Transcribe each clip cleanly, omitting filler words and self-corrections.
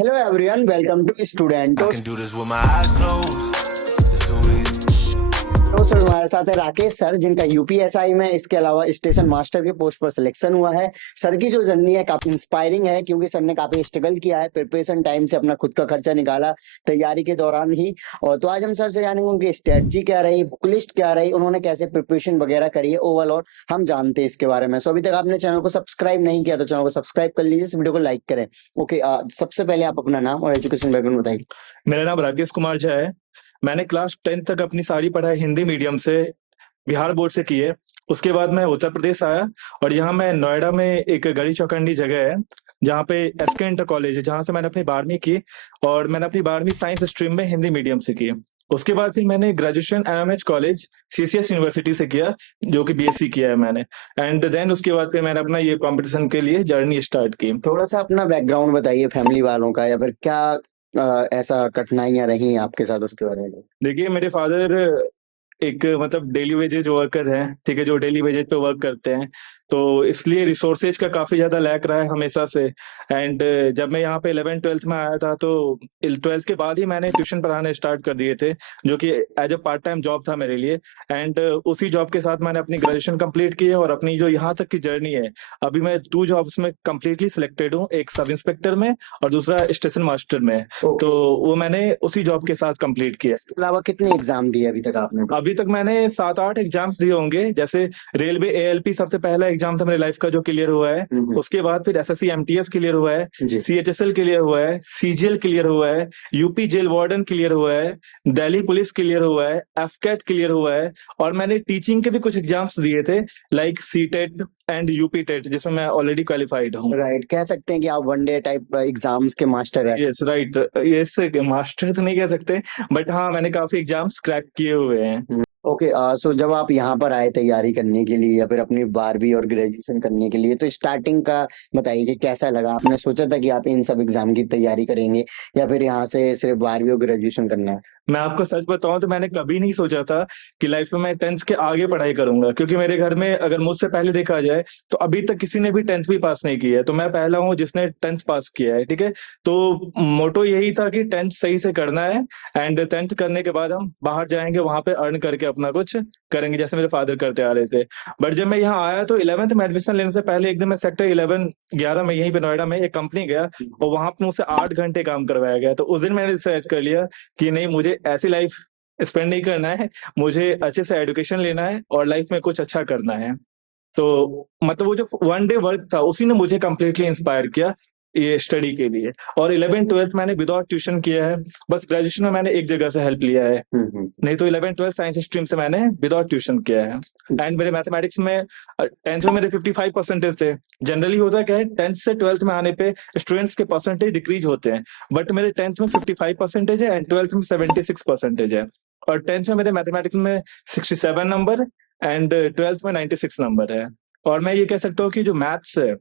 Hello everyone, welcome to I Studentos। can do this with my eyes closed. It's too easy. तो sir हमारे साथ है Rakesh sir, जिनका UPSI में इसके अलावा स्टेशन मास्टर के पोस्ट पर सिलेक्शन हुआ है। सर की जो जर्नी है काफी इंस्पायरिंग है, क्योंकि सर ने काफी स्ट्रगल किया है, प्रिपरेशन टाइम से अपना खुद का खर्चा निकाला तैयारी के दौरान ही। और तो आज हम सर से जानेंगे उनकी स्ट्रेटजी क्या रही, बुक लिस्ट क्या रही, उन्होंने कैसे प्रिपरेशन वगैरह करी है ओवरऑल, हम जानते हैं इसके बारे में। सो अभी तक आपने चैनल को सब्सक्राइब नहीं किया तो चैनल को सब्सक्राइब कर लीजिए, इस वीडियो को लाइक करें। ओके, सबसे पहले आप अपना नाम और एजुकेशन बैकग्राउंड बताइए। मेरा नाम राकेश कुमार झा है। मैंने क्लास 10 तक अपनी सारी पढ़ाई हिंदी मीडियम से बिहार बोर्ड से की है। उसके बाद मैं उत्तर प्रदेश आया और यहाँ मैं नोएडा में एक गढ़ी चौखंडी जगह है जहाँ पे एसके इंटर कॉलेज है, जहाँ से मैंने अपनी 12वीं की और मैंने अपनी 12वीं साइंस स्ट्रीम में हिंदी मीडियम से की। उसके बाद फिर मैंने graduation MMH college CCS university से किया, जो कि बीएससी किया है मैंने। एंड देन उसके बाद फिर मैंने अपना ये कंपटीशन के लिए जर्नी स्टार्ट की। थोड़ा सा अपना बैकग्राउंड बताइए फैमिली वालों का, या फिर क्या ऐसा कठिनाइयां रही आपके साथ, उसके बारे में। देखिए, मेरे फादर एक मतलब डेली वेजेज वर्कर हैं, ठीक है, जो डेली वेजेज पे वर्क करते हैं, तो इसलिए रिसोर्सेज का काफी ज्यादा लैक रहा है हमेशा से। एंड जब मैं यहाँ पे 11th-12th में आया था तो 12th के बाद ही मैंने ट्यूशन पढ़ाने स्टार्ट कर दिए थे, जो कि as a part time job था मेरे लिए। एंड उसी जॉब के साथ मैंने अपनी ग्रेजुएशन कंप्लीट की है और अपनी जो यहाँ तक की जर्नी है, अभी मैं 2 जॉब्स में कंप्लीटली सिलेक्टेड हूँ, एक सब इंस्पेक्टर में और दूसरा स्टेशन मास्टर में। ओके, तो वो मैंने उसी जॉब के साथ कंप्लीट किया। इसके अलावा कितने एग्जाम दिए अभी तक आपने? अभी तक मैंने 7-8 एग्जाम्स दिए होंगे। जैसे रेलवे एएलपी सबसे पहला एग्जाम था मेरी लाइफ का जो क्लियर हुआ है। उसके बाद फिर एसएससी एमटीएस क्लियर हुआ है, जी। सीएचएसएल क्लियर हुआ है, सीजीएल क्लियर हुआ है, यूपी जेल वार्डन क्लियर हुआ है, दिल्ली पुलिस क्लियर हुआ है, एफकेट क्लियर हुआ है। और मैंने टीचिंग के भी कुछ एग्जाम्स दिए थे, like CTET and UP TET, जिसमें मैं ऑलरेडी क्वालिफाइड हूँ। राइट, कह सकते हैं कि आप वनडे टाइप एग्जाम्स के मास्टर है। यस राइट, यस, मास्टर तो नहीं कह सकते, बट हाँ, मैंने काफी एग्जाम्स क्रैक किए हुए हैं। ओके, सो जब आप यहाँ पर आए तैयारी करने के लिए या फिर अपनी 12वीं और ग्रेजुएशन करने के लिए, तो स्टार्टिंग का बताइए कि कैसा लगा? आपने सोचा था कि आप इन सब एग्जाम की तैयारी करेंगे, या फिर यहाँ से सिर्फ 12वीं और ग्रेजुएशन करना है? मैं आपको सच बताऊं तो मैंने कभी नहीं सोचा था कि लाइफ में मैं 10th के आगे पढ़ाई करूंगा, क्योंकि मेरे घर में अगर मुझसे पहले देखा जाए तो अभी तक किसी ने भी 10th भी पास नहीं किया है, तो मैं पहला हूं जिसने 10th पास किया है, ठीक है। तो मोटो यही था कि 10th सही से करना है एंड 10th करने के बाद हम बाहर जाएंगे, वहां पे अर्न करके अपना कुछ करेंगे, जैसे मेरे फादर करते आ रहे थे। बट जब मैं यहाँ आया तो 11th में एडमिशन लेने से पहले एक दिन मैं सेक्टर 11 में यहीं पे नोएडा में एक कंपनी गया और वहां पे मुझसे 8 घंटे काम करवाया गया। तो उस दिन मैंने डिसाइड कर लिया कि नहीं, मुझे ऐसी लाइफ स्पेंड नहीं करना है, मुझे अच्छे से एजुकेशन लेना है और लाइफ में कुछ अच्छा करना है। तो मतलब वो जो 1 डे वर्क था उसी ने मुझे कंप्लीटली इंस्पायर किया ये स्टडी के लिए। और 11th-12th मैंने विदाउट ट्यूशन किया है, बस ग्रेजुएशन में मैंने एक जगह से हेल्प लिया है, नहीं तो 11th-12th साइंस स्ट्रीम से मैंने विदाउट ट्यूशन किया है। एंड मेरे मैथमेटिक्स में 10th में मेरे 55% थे। जनरली होता क्या है, 10th से 12th में आने पे स्टूडेंट्स के परसेंटेज डिक्रीज होते हैं, बट मेरे 10th में 55% है एंड 12th में 76% है। और 10th में मेरे मैथमेटिक्स में 67 नंबर एंड 12th में 96 नंबर है। और मैं ये कह सकता हूँ कि जो मैथ्स है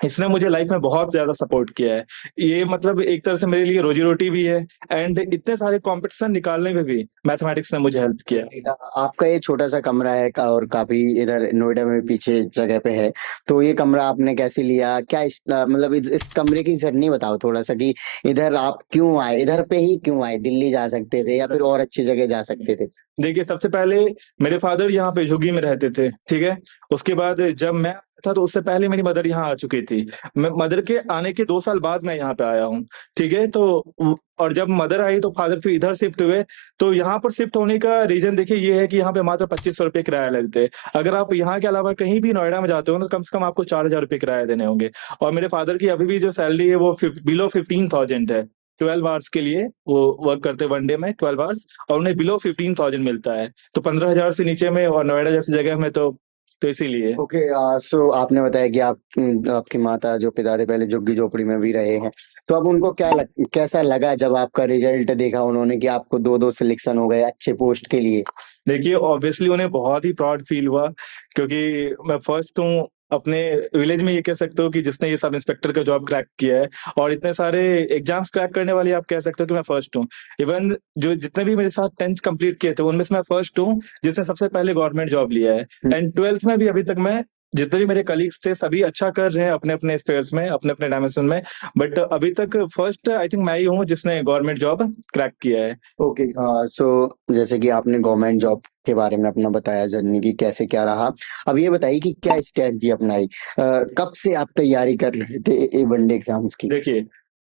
इसने मुझे लाइफ में बहुत ज्यादा सपोर्ट किया है। ये मतलब एक तरह से मेरे लिए रोजी रोटी भी है एंड इतने सारे कंपटीशन निकालने में भी मैथमेटिक्स ने मुझे हेल्प किया। आपका ये छोटा सा कमरा है और काफी इधर नोएडा में पीछे जगह पे है, तो ये कमरा आपने कैसे लिया? क्या मतलब इस कमरे की जर्नी बताओ थोड़ा सा, कि इधर आप क्यों आए, इधर पे ही क्यों आए? दिल्ली जा सकते थे या फिर और अच्छी जगह जा सकते थे? देखिए, सबसे पहले मेरे फादर यहाँ पे झुग्गी में रहते थे, ठीक है। उसके बाद जब मैं था तो उससे पहले मेरी मदर यहाँ आ चुकी थी। मैं मदर के आने के 2 साल बाद मैं यहाँ पे आया हूँ, ठीक है। तो और जब मदर आई तो फादर फिर इधर शिफ्ट हुए। तो यहाँ पर शिफ्ट होने का रीजन देखिए ये है कि यहाँ पे मात्र 2500 रुपये किराया लगते हैं। अगर आप यहाँ के अलावा कहीं भी नोएडा में जाते हो ना, तो कम से कम आपको 4000 रुपये किराया देने होंगे। और मेरे फादर की अभी भी जो सैलरी है वो बिलो 15,000 है। 12 आवर्स के लिए वो वर्क करते 1 डे में 12 आवर्स, और उन्हें बिलो 15,000 मिलता है। तो 15,000 से नीचे में और नोएडा जैसी जगह में तो इसीलिए। ओके, सो आपने बताया कि आपकी माता जो पिता थे पहले झुग्गी झोपड़ी में भी रहे हैं, तो अब उनको कैसा लगा जब आपका रिजल्ट देखा उन्होंने कि आपको 2-2 सिलेक्शन हो गए अच्छे पोस्ट के लिए? देखिए, ऑब्वियसली उन्हें बहुत ही प्राउड फील हुआ, क्योंकि मैं फर्स्ट हूँ अपने विलेज में, ये कह सकते हो कि जिसने ये सब इंस्पेक्टर का जॉब क्रैक किया है। और इतने सारे एग्जाम्स क्रैक करने वाले आप कह सकते हो कि मैं फर्स्ट हूँ। इवन जो जितने भी मेरे साथ 10th कंप्लीट किए थे उनमें से मैं फर्स्ट हूँ जिसने सबसे पहले गवर्नमेंट जॉब लिया है। एंड 12th में भी अभी तक मैं जितने भी मेरे कलीग्स थे सभी अच्छा कर रहे हैं अपने अपने स्पेयर्स में, अपने अपने डायमेंशन में, बट अभी तक फर्स्ट आई थिंक मैं ही हूँ जिसने गवर्नमेंट जॉब क्रैक किया है। ओके, सो जैसे कि आपने गवर्नमेंट जॉब के बारे में अपना बताया जर्नी की कैसे क्या रहा। अब ये बताइए कि क्या स्ट्रेटजी अपनाई, कब से आप तैयारी कर रहे थे वनडे एग्जाम्स की? देखिए,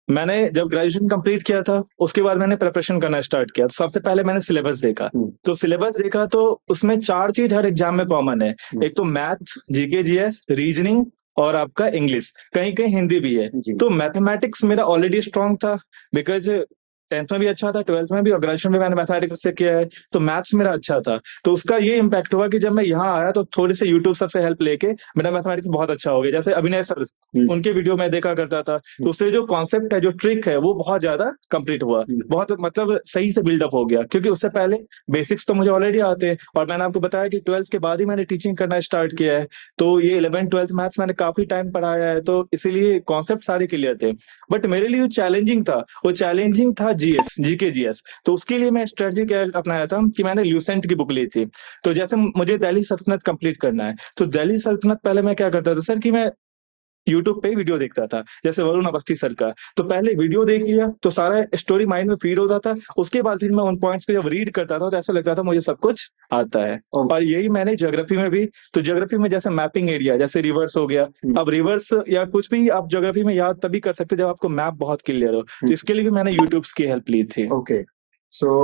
मैंने जब ग्रेजुएशन कंप्लीट किया था उसके बाद मैंने प्रिपरेशन करना स्टार्ट किया। तो सबसे पहले मैंने सिलेबस देखा। तो सिलेबस देखा तो उसमें 4 चीज हर एग्जाम में कॉमन है। एक तो मैथ, जीके, जीएस, रीजनिंग और आपका इंग्लिश, कहीं-कहीं हिंदी भी है। जी। तो मैथमेटिक्स मेरा ऑलरेडी स्ट्रांग था बिकॉज़ 10th में भी अच्छा था, 12th में भी और ग्रेजुएशन में मैंने मैथमेटिक्स से किया है, तो मैथ्स मेरा अच्छा था। तो उसका ये इम्पैक्ट हुआ कि जब मैं यहाँ आया तो थोड़े से यूट्यूब सर से हेल्प लेके मेरा मैथमेटिक्स बहुत अच्छा हो गया। जैसे अभिनय सर, उनके वीडियो मैं देखा करता था, तो उससे जो कॉन्सेप्ट है, जो ट्रिक है, वो बहुत ज्यादा कंप्लीट हुआ। बहुत मतलब सही से बिल्डअप हो गया, क्योंकि उससे पहले बेसिक्स तो मुझे ऑलरेडी आते हैं और मैंने आपको बताया कि 12th के बाद ही मैंने टीचिंग करना स्टार्ट किया है। तो ये 11th 12th मैथ्स मैंने काफी टाइम पढ़ाया है, तो इसीलिए कॉन्सेप्ट सारे क्लियर थे। बट मेरे लिए जो चैलेंजिंग था जीएस, जीके, जीएस। तो उसके लिए मैं स्ट्रेटजी क्या अपनाया था कि मैंने ल्यूसेंट की बुक ली थी। तो जैसे मुझे दिल्ली सल्तनत कंप्लीट करना है, तो दिल्ली सल्तनत पहले मैं क्या करता था सर कि मैं यूट्यूब पे वीडियो देखता था, जैसे वरुण अवस्थी सर का। तो पहले वीडियो देख लिया तो सारा स्टोरी माइंड में फीड होता था। उसके बाद फिर मैं उन पॉइंट्स को जब रीड करता था तो ऐसा लगता था मुझे सब कुछ आता है। और यही मैंने ज्योग्राफी में भी, तो ज्योग्राफी में जैसे मैपिंग एरिया, जैसे रिवर्स हो गया। अब रिवर्स या कुछ भी आप ज्योग्राफी में याद तभी कर सकते जब आपको मैप बहुत क्लियर हो। तो इसके लिए भी मैंने यूट्यूब की हेल्प ली थी। ओके, सो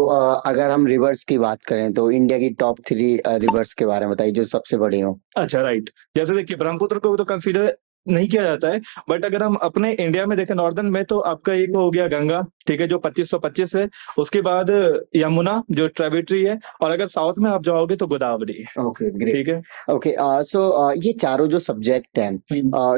अगर हम रिवर्स की बात करें तो इंडिया की टॉप 3 रिवर्स के बारे में बताइए जो सबसे बड़ी हो। अच्छा, राइट। जैसे देखिए, ब्रह्मपुत्र को तो कंसीडर नहीं किया जाता है, बट अगर हम अपने इंडिया में देखें नॉर्दर्न में, तो आपका एक हो गया गंगा, ठीक है, जो 2525 है। उसके बाद यमुना जो ट्रिब्यूटरी है, और अगर साउथ में आप जाओगे तो गोदावरी। Okay, great. ठीक है। ओके, सो ये चारों जो सब्जेक्ट हैं,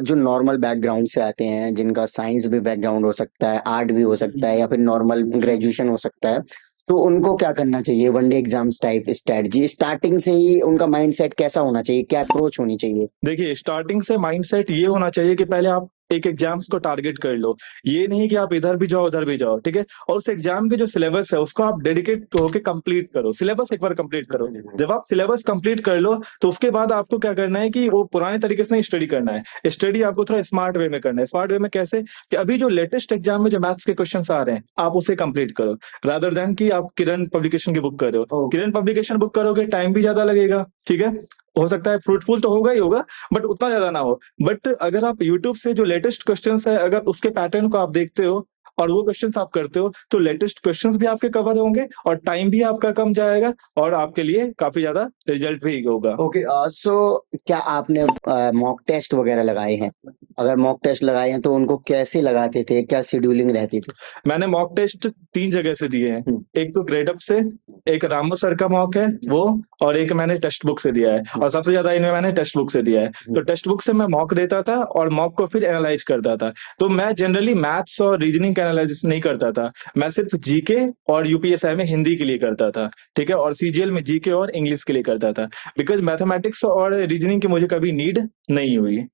जो नॉर्मल बैकग्राउंड से आते हैं, जिनका साइंस भी बैकग्राउंड हो सकता है, आर्ट भी हो सकता है, या फिर नॉर्मल ग्रेजुएशन हो सकता है, तो उनको क्या करना चाहिए one day exams type strategy starting से ही? उनका माइंडसेट कैसा होना चाहिए, क्या अप्रोच होनी चाहिए? देखिए, स्टार्टिंग से माइंडसेट ये होना चाहिए कि पहले आप एक एग्जाम्स को टारगेट कर लो। ये नहीं कि आप इधर भी जाओ उधर भी जाओ, ठीक है। और उस एग्जाम के जो सिलेबस है उसको आप डेडिकेट होके कंप्लीट करो। सिलेबस एक बार कंप्लीट करो। जब आप सिलेबस कंप्लीट कर लो तो उसके बाद आपको क्या करना है कि वो पुराने तरीके से नहीं स्टडी करना है। स्टडी आपको थोड़ा स्मार्ट वे में करना है। स्मार्ट वे में कैसे? कि अभी जो लेटेस्ट एग्जाम में जो मैथ्स के क्वेश्चन आ रहे हैं आप उसे कंप्लीट करो, रादर देन कि आप किरण पब्लिकेशन की बुक कर रहे हो। किरण पब्लिकेशन बुक करोगे टाइम भी ज्यादा लगेगा, ठीक है। हो सकता है फ्रूटफुल तो होगा ही होगा, बट उतना ज्यादा ना हो। बट अगर आप यूट्यूब से जो लेटेस्ट क्वेश्चंस है, अगर उसके पैटर्न को आप देखते हो और वो क्वेश्चंस आप करते हो, तो लेटेस्ट क्वेश्चंस भी आपके कवर होंगे और टाइम भी आपका कम जाएगा और आपके लिए काफी ज्यादा रिजल्ट भी होगा। ओके, सो क्या आपने मॉक टेस्ट वगैरह लगाए हैं? अगर मॉक टेस्ट लगाए हैं तो उनको कैसे लगाते थे, क्या शेड्यूलिंग रहती थी? मैंने मॉक टेस्ट 3 जगह से दिए हैं। एक तो ग्रेडअप से, एक रामो सर का मॉक है वो, और एक मैंने टेक्स्ट बुक से दिया है। और सबसे ज्यादा इनमें मैंने टेक्स्ट बुक से दिया है। तो टेक्स्ट बुक से मैं मॉक देता था और मॉक को फिर एनालाइज करता था। तो मैं जनरली मैथ्स और रीजनिंग का एनालिसिस नहीं करता था, मैं सिर्फ जीके और यूपीएसआई में हिंदी के लिए करता था, ठीक है, और सीजीएल में जीके और इंग्लिश के लिए करता था, बिकॉज मैथमेटिक्स और रीजनिंग की मुझे कभी नीड नहीं हुई।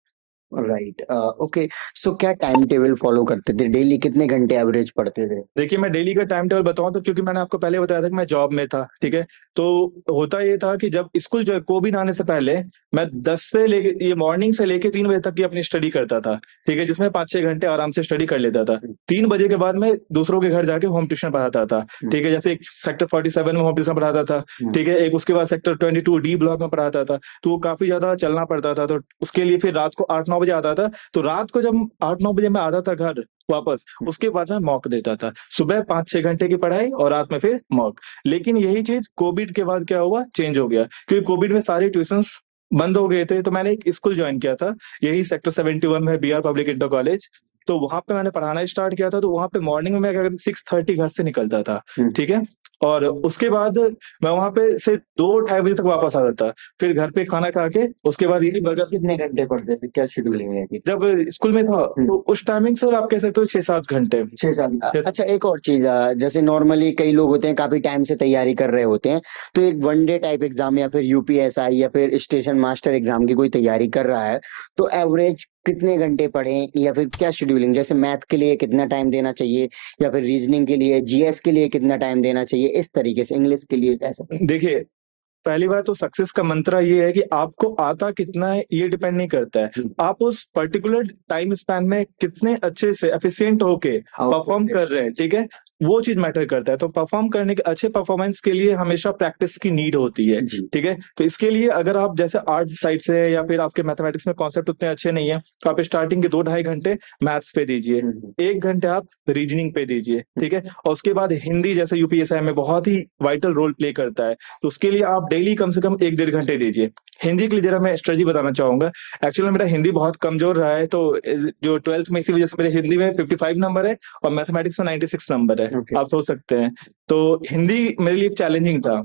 Right, okay. सो क्या टाइम टेबल फॉलो करते थे? डेली कितने घंटे एवरेज पढ़ते थे? देखिए, मैं डेली का टाइम टेबल बताऊं तो, क्योंकि मैंने आपको पहले बताया था कि मैं जॉब में था, ठीक है। तो होता ये था कि जब स्कूल जो कोविड आने से पहले मैं 10 से लेके ये मॉर्निंग से लेके 3 बजे तक की अपनी स्टडी करता था, ठीक है, जिसमें 5-6 घंटे आराम से स्टडी कर लेता था। 3 बजे के बाद मैं दूसरों के घर जाके होम ट्यूशन पढ़ाता था, ठीक है। जैसे एक सेक्टर 47 में होम ट्यूशन पढ़ाता था, ठीक है, एक उसके बाद सेक्टर 22 डी ब्लॉक में पढ़ाता था। तो वो काफी ज्यादा चलना पड़ता था, तो उसके लिए फिर रात को 8-9 बजे आता था। तो रात को जब 8-9 बजे मैं आता था घर वापस, उसके बाद मैं मॉक देता था। सुबह 5-6 घंटे की पढ़ाई और रात में फिर मॉक। लेकिन यही चीज कोविड के बाद क्या हुआ, चेंज हो गया, क्योंकि कोविड में सारे ट्यूशंस बंद हो गए थे। तो मैंने एक स्कूल ज्वाइन किया था, यही सेक्टर 71 में, बीआर पब्लिक इंटर कॉलेज। तो वहां पे मैंने पढ़ाना स्टार्ट किया था। तो वहां पे मॉर्निंग में मैं 6:30 घर से निकलता था, ठीक है। और उसके बाद मैं वहां पे से 2-2:30 बजे तक वापस आता था। फिर घर पे खाना खा के उसके बाद यही बर्गर। कितने घंटे पढ़ते थे, क्या शेड्यूलिंग रहती थी? जब स्कूल में था तो उस टाइमिंग से आप कह सकते हो 6-7 घंटे। 6 साल। अच्छा, एक और चीज, जैसे नॉर्मली कई लोग होते हैं काफी टाइम से तैयारी कर रहे होते हैं, तो एक वनडे टाइप एग्जाम या फिर यूपीएसआई या फिर स्टेशन मास्टर एग्जाम की कोई तैयारी कर रहा है, तो एवरेज कितने घंटे पढ़ें, या फिर क्या शेड्यूलिंग? जैसे मैथ के लिए कितना टाइम देना चाहिए, या फिर रीजनिंग के लिए, जीएस के लिए कितना टाइम देना चाहिए, इस तरीके से इंग्लिश के लिए कैसा? देखिए, पहली बात तो सक्सेस का मंत्र ये है कि आपको आता कितना है ये डिपेंड नहीं करता है, आप उस पर्टिकुलर टाइम स्पैन में कितने अच्छे से एफिशिएंट होके परफॉर्म कर रहे हैं, ठीक है, वो चीज मैटर करता है। तो परफॉर्म करने के अच्छे परफॉर्मेंस के लिए हमेशा प्रैक्टिस की नीड होती है, जी। ठीक है। तो इसके लिए अगर आप जैसे आर्ट साइड से है या फिर आपके मैथमेटिक्स में कॉन्सेप्ट उतने अच्छे नहीं है, तो आप स्टार्टिंग के 2-2.5 घंटे मैथ्स पे दीजिए, 1 घंटे आप रीजनिंग पे दीजिए, ठीक है। और उसके बाद हिंदी जैसे यूपीएसआई में बहुत ही वाइटल रोल प्ले करता है, तो उसके लिए आप डेली कम से कम 1-1.5 घंटे दीजिए। हिंदी के लिए जरा मैं स्ट्रेटजी बताना चाहूंगा। एक्चुअली मेरा हिंदी बहुत कमजोर रहा है, तो जो 12th में इसी वजह से मेरे हिंदी में 55 नंबर है और मैथमेटिक्स में 96 नंबर है। Okay. आप सोच सकते हैं, तो हिंदी मेरे लिए चैलेंजिंग था।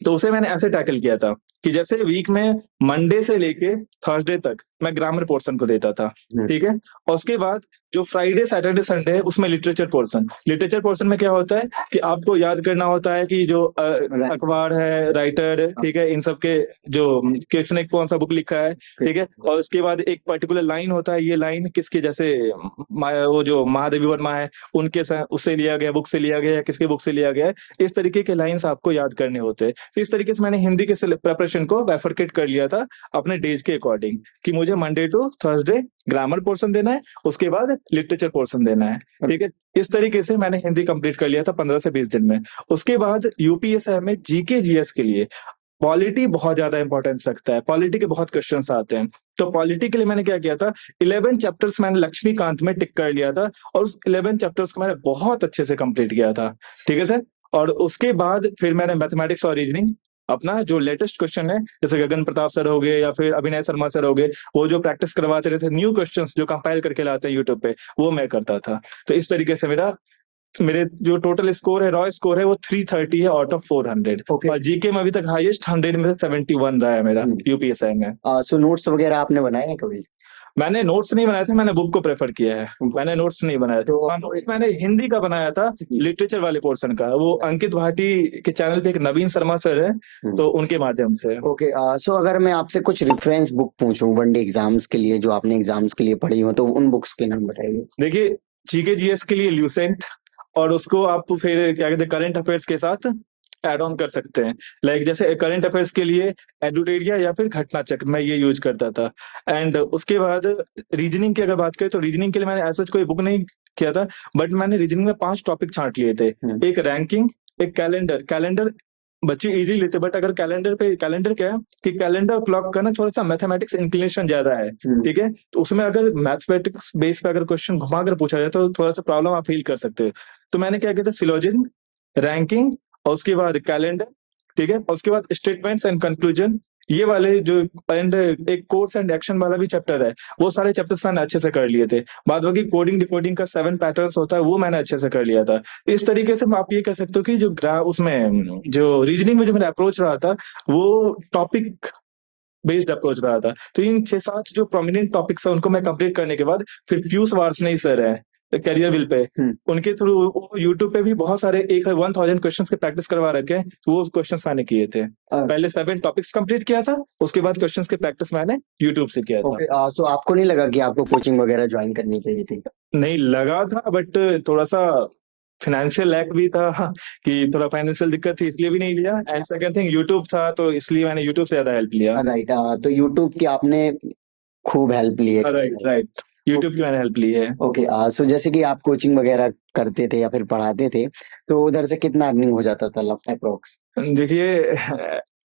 तो उसे मैंने ऐसे टैकल किया था कि जैसे वीक में मंडे से लेके थर्सडे तक मैं ग्रामर पोर्शन को देता था, ठीक है। और उसके बाद जो फ्राइडे सैटरडे संडे है उसमें लिटरेचर पोर्शन में क्या होता है कि आपको याद करना होता है कि जो अखबार है, राइटर, ठीक है, इन सब के जो किसने कौन सा बुक लिखा है, ठीक है। और उसके बाद एक पर्टिकुलर लाइन होता है, ये लाइन किसके, जैसे वो जो महादेवी वर्मा है उनके उससे लिया गया, बुक से लिया गया, किसके बुक से लिया गया है, इस तरीके के लाइन्स आपको याद करने होते हैं। इस तरीके से मैंने हिंदी के प्रिपरेशन को बैफरकेट कर लिया था अपने डेज के अकॉर्डिंग कि मुझे Monday to Thursday grammar portion देना है, उसके बाद लिटरेचर पोर्शन देना है, ठीक है। इस तरीके से मैंने हिंदी कंप्लीट कर लिया था 15 से 20 दिन में। उसके बाद यूपीएसआई में जीके जीएस के लिए पॉलिटी बहुत ज्यादा इंपॉर्टेंस रखता है, पॉलिटी के बहुत क्वेश्चंस आते हैं। तो पॉलिटी के लिए मैंने क्या किया था, 11 चैप्टर्स मैंने लक्ष्मीकांत में टिक कर लिया था और उस 11 चैप्टर्स को मैंने बहुत अच्छे से कंप्लीट किया था, ठीक है सर। और उसके बाद फिर मैंने मैथमेटिक्स और रीजनिंग अपना जो लेटेस्ट क्वेश्चन है, जैसे गगन प्रताप सर हो गए या फिर अभिनय शर्मा सर हो गए, वो जो प्रैक्टिस करवाते रहते न्यू क्वेश्चंस जो कंपाइल करके लाते हैं यूट्यूब पे, वो मैं करता था। तो इस तरीके से मेरे जो टोटल स्कोर है, रॉ स्कोर है, वो 330 है आउट ऑफ 400। Okay. और जीके में अभी तक हाईएस्ट 100 में से 71 रहा है मेरा यूपीएसआई में। सो नोट्स वगैरह आपने बनाए हैं कभी? मैंने नोट्स नहीं बनाए थे, मैंने बुक को प्रेफर किया है, मैंने नोट्स नहीं बनाए थे। तो- हाँ, नोट्स मैंने हिंदी का बनाया था, लिटरेचर वाले पोर्शन का, वो अंकित भाटी के चैनल पे एक नवीन शर्मा सर है, तो उनके माध्यम से। ओके, सो अगर मैं आपसे कुछ रेफरेंस बुक पूछूं वनडे एग्जाम्स के लिए, जो आपने एग्जाम्स के लिए पढ़ी हो, तो उन बुक्स के नाम बताइए। देखिए, जीके जीएस के लिए ल्यूसेंट, और उसको आप फिर क्या कहते हैं करंट अफेयर्स के साथ ऐड ऑन कर सकते हैं। लाइक जैसे करंट अफेयर्स के लिए एडुटेरिया या फिर घटना चक्र, मैं ये यूज करता था। एंड उसके बाद रीजनिंग की अगर बात करें तो रीजनिंग के लिए मैंने ऐसा कोई बुक नहीं किया था, बट मैंने रीजनिंग में 5 टॉपिक छांट लिए थे। एक रैंकिंग, एक कैलेंडर बच्चे इजी लेते, बट अगर कैलेंडर क्या है कि कैलेंडर क्लॉक का ना थोड़ा सा मैथमेटिक्स इंक्लिनेशन ज्यादा है, ठीक है। तो उसमें अगर मैथमेटिक्स बेस पे अगर क्वेश्चन घुमा कर पूछा जाए तो थोड़ा सा प्रॉब्लम आप फील कर सकते हो। तो मैंने क्या किया था, सिलोजिज्म, रैंकिंग, और उसके बाद कैलेंडर, ठीक है, और उसके बाद स्टेटमेंट्स एंड कंक्लूजन, ये वाले जो, एंड एक कोर्स एंड एक्शन वाला भी चैप्टर है, वो सारे चैप्टर्स मैंने अच्छे से कर लिए थे। बाद बाकी कोडिंग डिकोडिंग का 7 पैटर्न्स होता है, वो मैंने अच्छे से कर लिया था। इस तरीके से आप ये कह सकते हो कि जो उसमें जो रीजनिंग में जो मेरा अप्रोच रहा था, वो टॉपिक बेस्ड अप्रोच रहा था। तो इन 6-7 जो प्रोमिनेंट टॉपिक्स है उनको मैं कंप्लीट करने के बाद फिर पीयूष वार्ष्णेय सर है करियर विल पे, उनके थ्रू यूट्यूब पे भी बहुत सारे 1000 क्वेश्चंस के प्रैक्टिस करवा रखे हैं, तो वो क्वेश्चंस मैंने किए थे। पहले 7 टॉपिक्स कंप्लीट किया था, उसके बाद क्वेश्चंस के प्रैक्टिस मैंने यूट्यूब से किया था। ओके, सो आपको नहीं लगा कि आपको कोचिंग वगैरह ज्वाइन करनी चाहिए थी? नहीं लगा था, बट थोड़ा सा फाइनेंशियल लैक भी था कि थोड़ा फाइनेंशियल दिक्कत थी, इसलिए भी नहीं लिया। एंड सेकंड थिंग यूट्यूब था, तो इसलिए मैंने यूट्यूब से ज्यादा हेल्प लिया। राइट, तो यूट्यूब की आपने खूब हेल्प ली है। राइट, यूट्यूब की मैंने हेल्प ली है। ओके, सो जैसे कि आप कोचिंग वगैरह करते थे या फिर पढ़ाते थे, तो उधर से कितना अर्निंग हो जाता था अप्रोक्स? देखिए,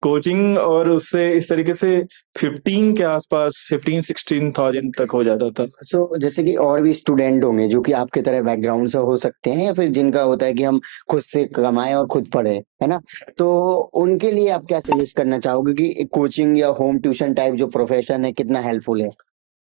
कोचिंग और उससे इस तरीके से 15 के आसपास 15-16,000 तक हो जाता था। सो जैसे कि और भी स्टूडेंट होंगे जो कि आपके तरह बैकग्राउंड से हो सकते हैं, या फिर जिनका होता है कि हम खुद से कमाएं और खुद पढ़े, है ना, तो उनके लिए आप क्या सजेस्ट करना चाहोगे कि कोचिंग या होम ट्यूशन टाइप जो प्रोफेशन है कितना हेल्पफुल है?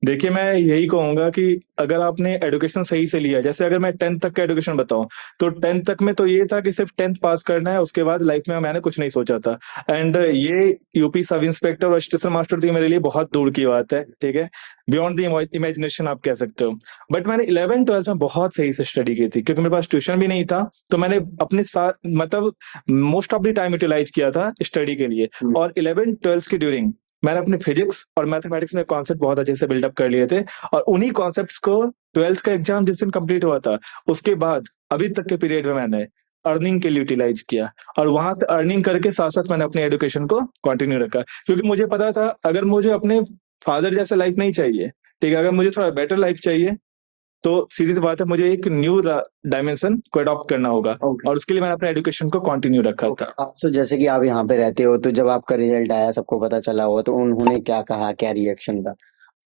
देखिए, मैं यही कहूंगा कि अगर आपने एजुकेशन सही से लिया, जैसे अगर मैं 10th तक का एजुकेशन बताऊं, तो 10th तक में तो ये था कि सिर्फ 10th पास करना है, उसके बाद लाइफ में मैंने कुछ नहीं सोचा था। एंड ये यूपी सब इंस्पेक्टर और स्टेशन मास्टर तो मेरे लिए बहुत दूर की बात है, ठीक है, बियॉन्ड द इमेजिनेशन आप कह सकते हो। बट मैंने 11th-12th में बहुत सही से स्टडी की थी, क्योंकि मेरे पास ट्यूशन भी नहीं था, तो मैंने अपने साथ मतलब most of the time utilize किया था स्टडी के लिए। और 11th-12th की ड्यूरिंग मैंने अपने फिजिक्स और मैथमेटिक्स में कॉन्सेप्ट बहुत अच्छे से बिल्डअप कर लिए थे, और उन्हीं कॉन्सेप्ट्स को 12th का एग्जाम जिस दिन कंप्लीट हुआ था, उसके बाद अभी तक के पीरियड में मैंने अर्निंग के लिए यूटिलाइज किया, और वहां से अर्निंग करके साथ साथ मैंने अपने एजुकेशन को कंटिन्यू रखा, क्योंकि मुझे पता था अगर मुझे अपने फादर जैसा लाइफ नहीं चाहिए, ठीक है, अगर मुझे थोड़ा बेटर लाइफ चाहिए तो सीधी सी बात है, मुझे एक न्यू डायमेंशन को अडॉप्ट करना होगा, ओके। और उसके लिए मैंने अपने एजुकेशन को कंटिन्यू रखा था। सो जैसे कि आप यहाँ पे रहते हो, तो जब आपका रिजल्ट आया, सबको पता चला होगा, तो उन्होंने क्या कहा, क्या रिएक्शन था?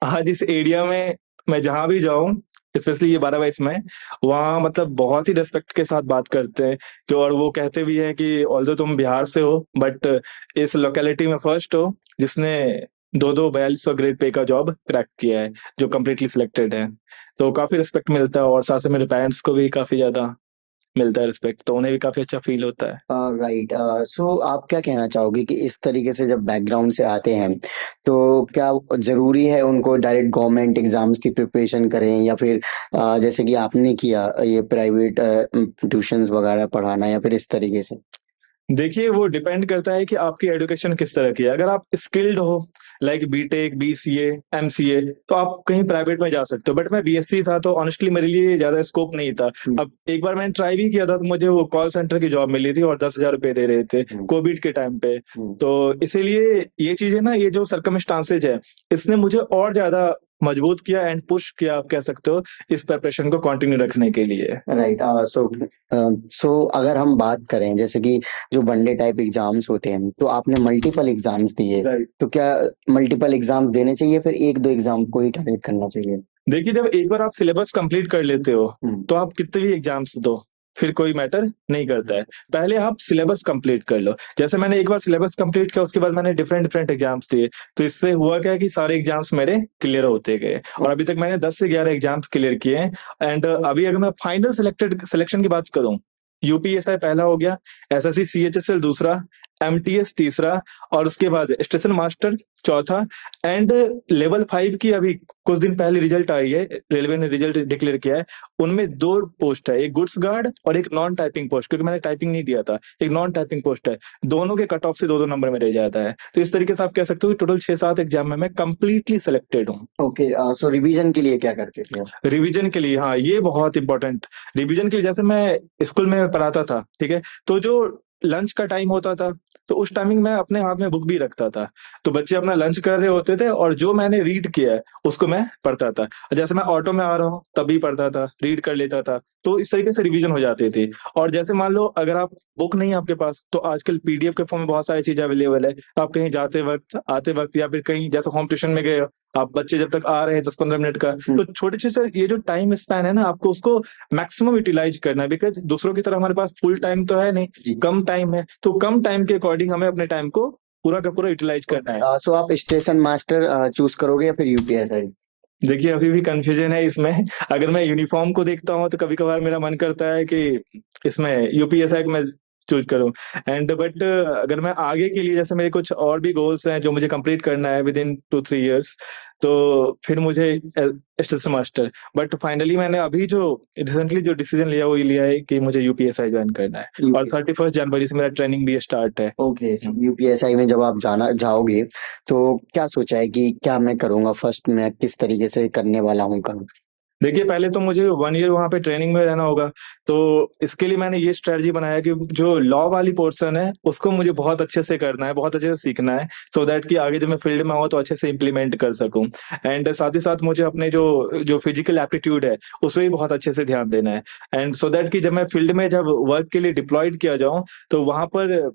आज इस एरिया में मैं जहां भी जाऊं, स्पेशली ये 12/22 में, वहाँ मतलब बहुत ही रिस्पेक्ट के साथ बात करते हैं कि, और वो कहते भी हैं कि ऑल्दो तुम बिहार से हो बट इस लोकेलिटी में फर्स्ट हो जिसने 4200 ग्रेड पे का जॉब क्रैक किया है, जो कम्प्लीटली सिलेक्टेड है। तो काफी रिस्पेक्ट मिलता है, और साथ से मेरे पेरेंट्स को भी काफी ज्यादा मिलता है रिस्पेक्ट, तो उन्हें भी काफी अच्छा फील होता है। राइट। सो आप क्या कहना चाहोगे कि इस तरीके से जब बैकग्राउंड से आते हैं, तो क्या जरूरी है उनको डायरेक्ट गवर्नमेंट एग्जाम्स की प्रिपरेशन करें, या फिर जैसे कि आपने किया ये प्राइवेट ट्यूशंस वगैरह पढ़ाना, या फिर इस तरीके से? देखिए, वो डिपेंड करता है कि आपकी एजुकेशन किस तरह की है। अगर आप स्किल्ड हो, लाइक बीटेक, बीसीए, एमसीए, तो आप कहीं प्राइवेट में जा सकते हो, बट मैं बीएससी था तो ऑनेस्टली मेरे लिए ज्यादा स्कोप नहीं था। अब एक बार मैंने ट्राई भी किया था, तो मुझे वो कॉल सेंटर की जॉब मिली थी और 10,000 रुपए दे रहे थे कोविड के टाइम पे। तो इसीलिए ये चीजें ना, ये जो सर्कमस्टांसेज है, इसने मुझे और ज्यादा मजबूत किया एंड पुश किया, आप कह सकते हो, इस प्रिपरेशन को कंटिन्यू रखने के लिए। राइट। सो अगर हम बात करें जैसे कि जो वनडे टाइप एग्जाम्स होते हैं, तो आपने मल्टीपल एग्जाम्स दिए, राइट। तो क्या मल्टीपल एग्जाम्स देने चाहिए, फिर एक दो एग्जाम को ही टारगेट करना चाहिए? देखिए, जब एक बार आप सिलेबस कंप्लीट कर लेते हो तो आप कितने भी एग्जाम्स दो, फिर कोई मैटर नहीं करता है। पहले आप सिलेबस कंप्लीट कर लो। जैसे मैंने एक बार सिलेबस कंप्लीट किया, उसके बाद मैंने डिफरेंट डिफरेंट एग्जाम्स दिए, तो इससे हुआ क्या कि सारे एग्जाम्स मेरे क्लियर होते गए, और अभी तक मैंने 10 से 11 एग्जाम्स क्लियर किए हैं। एंड अभी अगर मैं फाइनल सिलेक्शन की बात करूं, यूपीएसआई पहला हो गया, एसएससी सीएचएसएल दूसरा, एमटीएस तीसरा, और उसके बाद स्टेशन मास्टर चौथा, एंड लेवल 5 की अभी कुछ दिन पहले रिजल्ट आई है, रेलवे ने रिजल्ट डिक्लेयर किया है। उनमें 2 पोस्ट है, एक गुड्स गार्ड और एक नॉन टाइपिंग पोस्ट, क्योंकि मैंने टाइपिंग नहीं दिया था, एक नॉन टाइपिंग पोस्ट है। दोनों के कट ऑफ से 2-2 नंबर में रह जाता है। तो इस तरीके से आप कह सकते हो कि टोटल 6-7 एग्जाम में मैं कंप्लीटली सिलेक्टेड हूँ। ओके। सो रिवीजन के लिए क्या करते थे आप? रिवीजन के लिए, हाँ, ये बहुत इंपॉर्टेंट। रिवीजन के लिए, जैसे मैं स्कूल में पढ़ाता था, ठीक है, तो जो लंच का टाइम होता था, तो उस टाइमिंग मैं अपने हाथ में बुक भी रखता था, तो बच्चे अपना लंच कर रहे होते थे और जो मैंने रीड किया है उसको मैं पढ़ता था। जैसे मैं ऑटो में आ रहा हूँ तभी पढ़ता था, रीड कर लेता था, तो इस तरीके से रिवीजन हो जाती थी। और जैसे मान लो अगर आप बुक नहीं है आपके पास, तो आजकल पीडीएफ के फॉर्म में बहुत सारी चीजें अवेलेबल है। आप कहीं जाते वक्त, आते वक्त, या फिर कहीं जैसे होम ट्यूशन में गए, आप बच्चे जब तक आ रहे हैं 10-15 मिनट का, तो छोटे छोटे ये जो टाइम स्पैन है ना, आपको उसको मैक्सिमम यूटिलाइज करना है, बिकॉज दूसरों की तरह हमारे पास फुल टाइम तो है नहीं, कम टाइम है, तो कम टाइम के अकॉर्डिंग हमें अपने टाइम को पूरा का पूरा यूटिलाइज करना है। सो आप स्टेशन मास्टर चूज करोगे या फिर यूपीएसआई? देखिए, अभी भी कंफ्यूजन है इसमें। अगर मैं यूनिफॉर्म को देखता हूँ तो कभी कभार मेरा मन करता है कि इसमें यूपीएसआई को मैं चूज करूँ, एंड बट अगर मैं आगे के लिए, जैसे मेरे कुछ और भी गोल्स हैं जो मुझे कंप्लीट करना है विद इन 2-3 इयर्स, तो फिर मुझे स्टेशन मास्टर। बट फाइनली मैंने अभी जो रिसेंटली जो डिसीजन लिया, वो ये लिया है कि मुझे यूपीएसआई ज्वाइन करना है, और 31 जनवरी से मेरा ट्रेनिंग भी स्टार्ट है। ओके। यूपीएसआई में जब आप जाओगे, तो क्या सोचा है कि क्या मैं करूंगा, फर्स्ट मैं किस तरीके से करने वाला हूँ काम? देखिए, पहले तो मुझे 1 ईयर वहाँ पे ट्रेनिंग में रहना होगा, तो इसके लिए मैंने ये स्ट्रेटजी बनाया कि जो लॉ वाली पोर्शन है उसको मुझे बहुत अच्छे से करना है, बहुत अच्छे से सीखना है, सो दैट कि आगे जब मैं फील्ड में आऊँ तो अच्छे से इम्प्लीमेंट कर सकूं। एंड साथ ही साथ मुझे अपने जो जो फिजिकल एप्टीट्यूड है उस पर भी बहुत अच्छे से ध्यान देना है, एंड सो दैट कि जब मैं फील्ड में जब वर्क के लिए डिप्लॉयड किया जाऊँ, तो वहां पर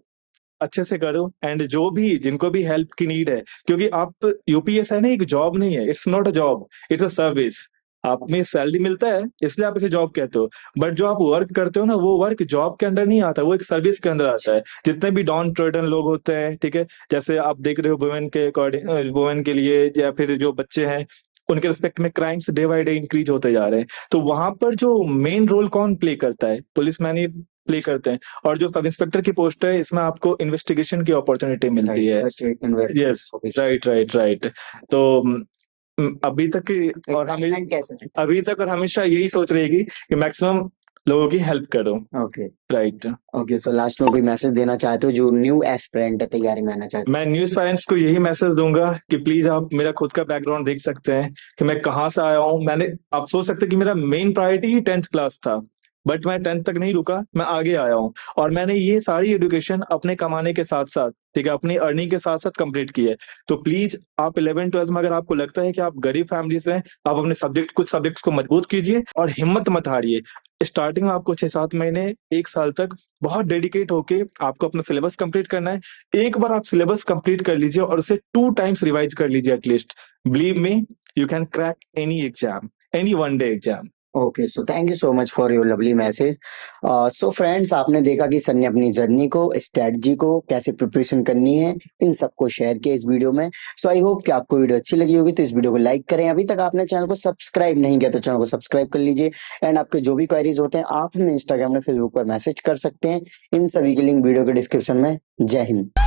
अच्छे से करो, एंड जो भी जिनको भी हेल्प की नीड है, क्योंकि आप यूपीएस है ना, एक जॉब नहीं है, it's not a job, it's a service. आप में सैलरी मिलता है इसलिए आप इसे जॉब कहते हो, बट जो आप वर्क करते हो ना, वो वर्क जॉब के अंडर नहीं आता, वो एक सर्विस के अंदर आता है। जितने भी डॉन ट्रोडन लोग होते हैं, ठीक है, जैसे आप देख रहे हो वुमेन के अकॉर्डिंग, वुमेन के लिए, या फिर जो बच्चे हैं उनके रिस्पेक्ट में crimes day by day increase होते जा रहे हैं, तो वहां पर जो मेन रोल कौन प्ले करता है? पुलिस मैन ही प्ले करते हैं। और जो सब इंस्पेक्टर की पोस्ट है, इसमें आपको इन्वेस्टिगेशन की अपॉर्चुनिटी मिलती है। Yes, right right right. तो अभी तक और अभी तक और हमेशा यही सोच रहेगी कि मैक्सिमम लोगों की हेल्प करो। Okay. Right. Okay. So last में कोई मैसेज देना चाहते हो जो न्यू एस्पिरेंट है, तैयारी में आना चाहते मैं न्यूज पेरेंट्स को यही मैसेज दूंगा कि प्लीज आप मेरा खुद का बैकग्राउंड देख सकते हैं कि मैं कहाँ से आया हूँ। आप सोच सकते हैं कि मेरा मेन प्रायोरिटी ही 10th क्लास था, बट मैं 10th तक नहीं रुका, मैं आगे आया हूँ और मैंने ये सारी एजुकेशन अपने कमाने के साथ साथ, ठीक है, अपनी अर्निंग के साथ साथ कंप्लीट की है। तो प्लीज आप 11-12 में अगर आपको लगता है कि आप गरीब फैमिली से हैं, आप अपने कुछ सब्जेक्ट्स को मजबूत कीजिए और हिम्मत मत हारिए। स्टार्टिंग में आपको 6-7 महीने 1 साल तक बहुत डेडिकेट होके आपको अपना सिलेबस कंप्लीट करना है। एक बार आप सिलेबस कंप्लीट कर लीजिए और उसे 2 टाइम्स रिवाइज कर लीजिए at least. Believe me, you can crack any exam, any one day exam. Okay, so thank you so much for your lovely message. So friends, आपने देखा कि सर ने अपनी जर्नी को, स्ट्रेटजी को, कैसे प्रिपरेशन करनी है, इन सबको शेयर किया इस वीडियो में। सो आई होप कि आपको वीडियो अच्छी लगी होगी, तो इस वीडियो को लाइक करें। अभी तक आपने चैनल को सब्सक्राइब नहीं किया तो चैनल को सब्सक्राइब कर लीजिए। एंड आपके जो भी क्वेरीज होते हैं आप हमें इंस्टाग्राम में, फेसबुक पर मैसेज कर सकते हैं। इन सभी की लिंक वीडियो के डिस्क्रिप्शन में। जय हिंद।